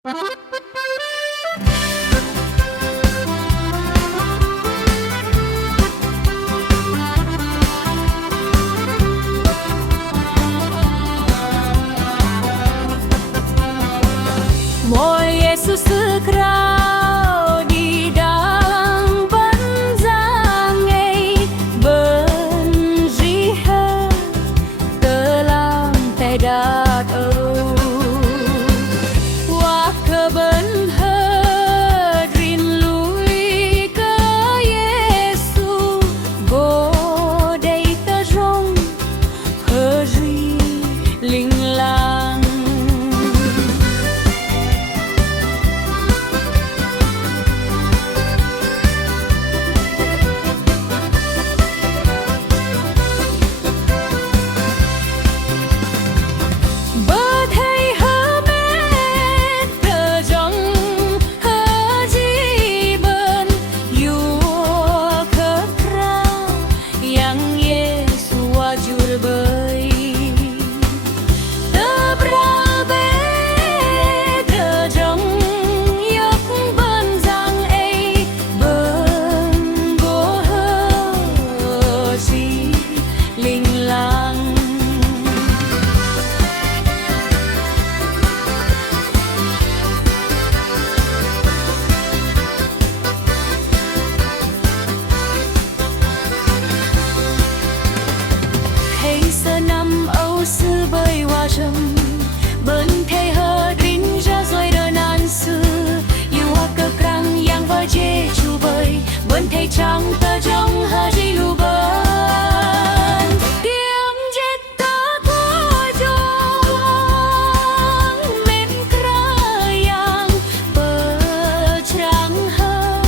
Môi Giêsu sekrau di dalam benjangai benriha telah tidak wah kebenhadrin lui ke Giêsu godei ta rong heri linh lang. Bên thế hơ rin ra rồi đời nan xưa yêu hoa cơ krang yang vơ chê chu bơi bên thế trắng tơ trong hơ di lu bên tiếng chết ta thua trong men krayang bờ trắng hơ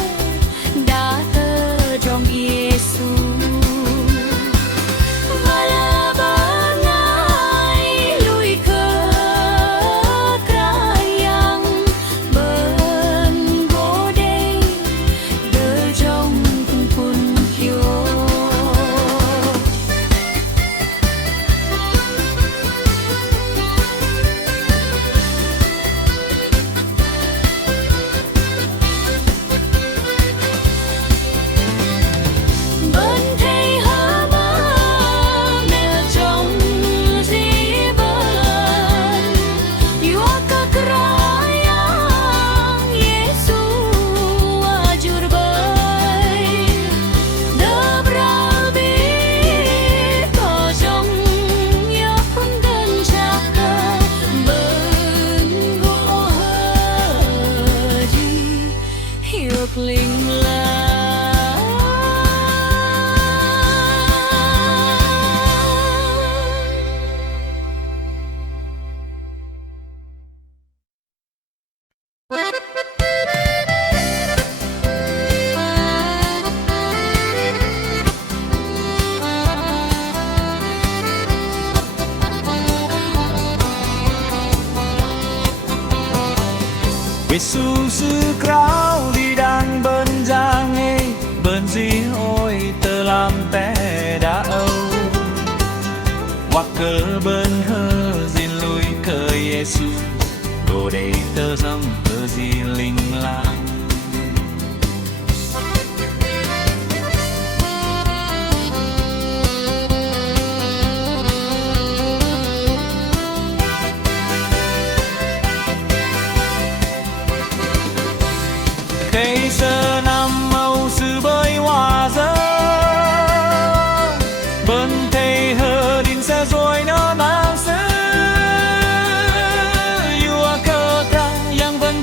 đã tơ trong Giêsu. Linh lang Giêsu sekrau di dan benjangai benzioi telam te đã âu hoặc cơ bên hơ zin lui cơ Giêsu đồ đầy tơ dâng hơ di linh lang. Cây sơ năm màu sư bơi hoa dơ bên thầy hờ đình xe rồi nó mang sơ yêu cơ tra yang vẫn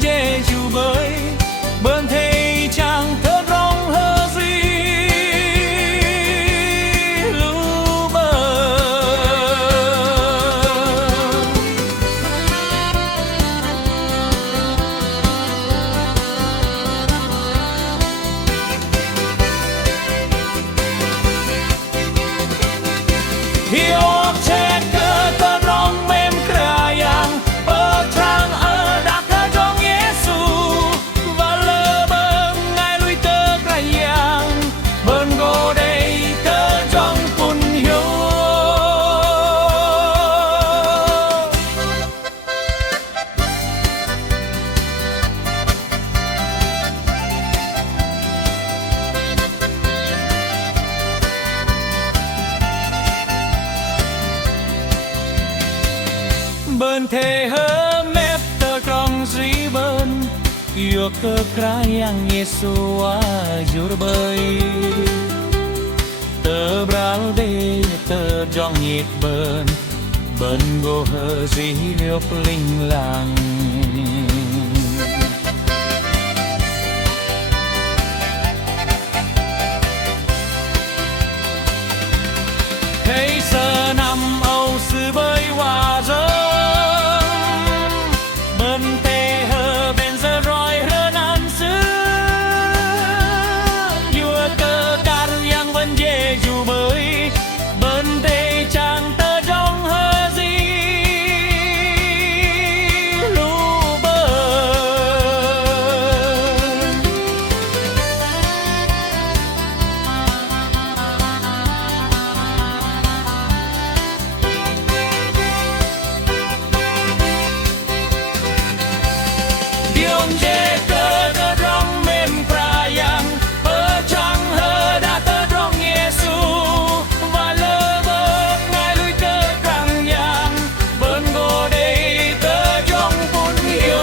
thể hơ mép tờ trong dĩ bên yêu cơ krai yang Yesu ajur bay tờ bral de tờ trong nhiệt bên go hơ dĩ liop linh lang thấy giờ năm âu sư bơi hòa rơi bên tê hơ bên giờ roi rơ nan sư vua cơ can yang vẫn dễ dù bơi bên tê chàng tơ trong hơ gì lũ bơi Diom je cơ tơ trong mềm prayang bơ trăng hơ đã tơ trong Giêsu và lơ bơ ngài lui tơ càng yang bên gô đây tơ trong phút yêu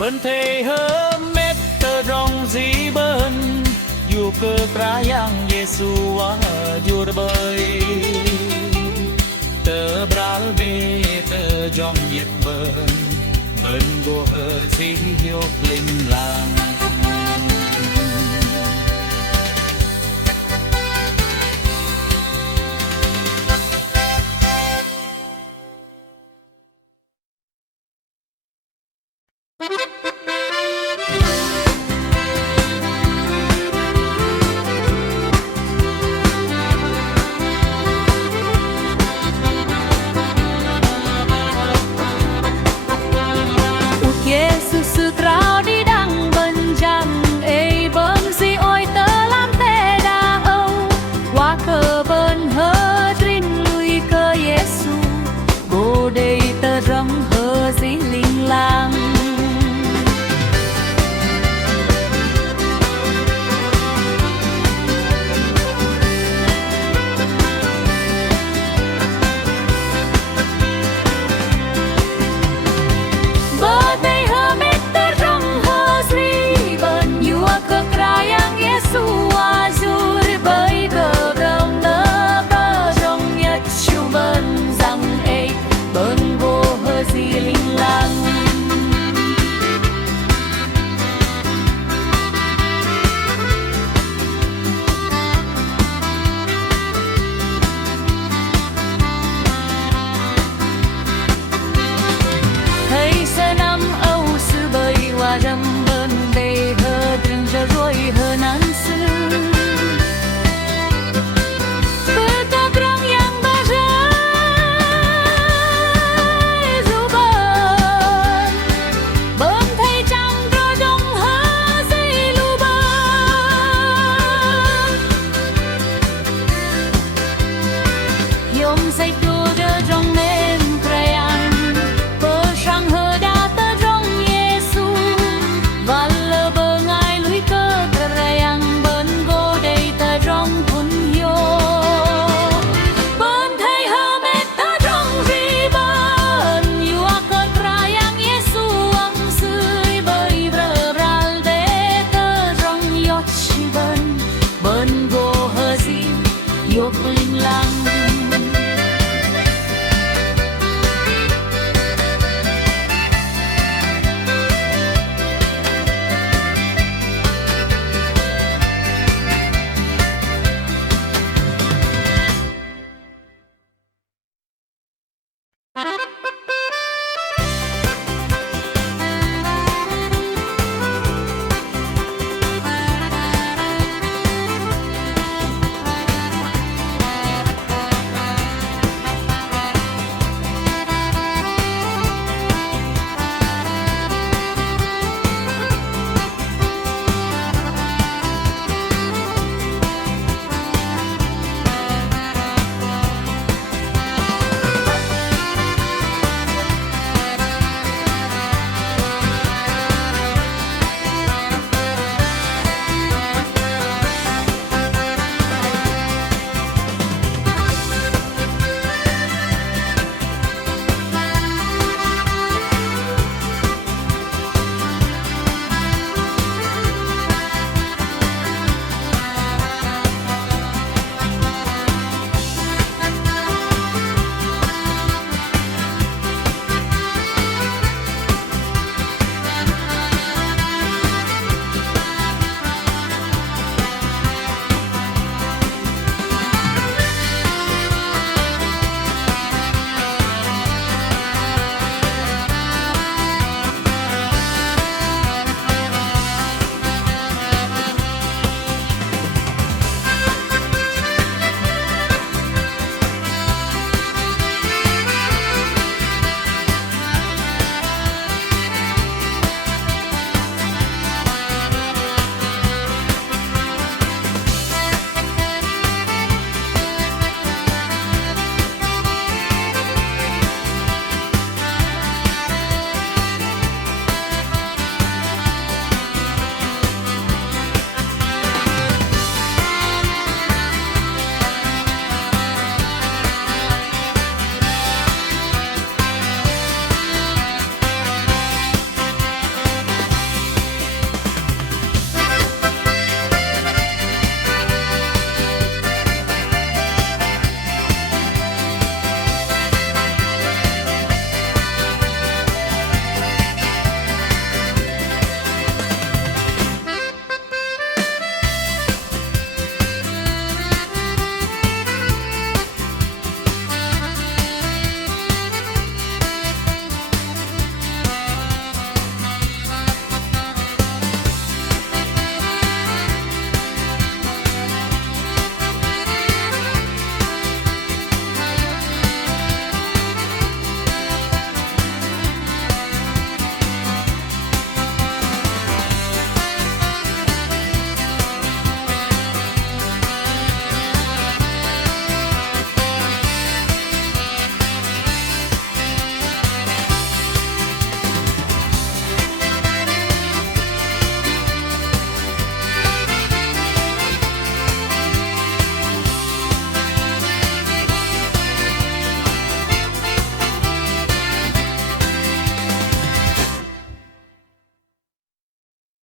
bên thề hơ mét tơ trong dĩ bên dù cơ prayang Giêsu ajur bơi tờ bral bê tờ trong nhiệt bên go hơ dĩ hiếu linh lang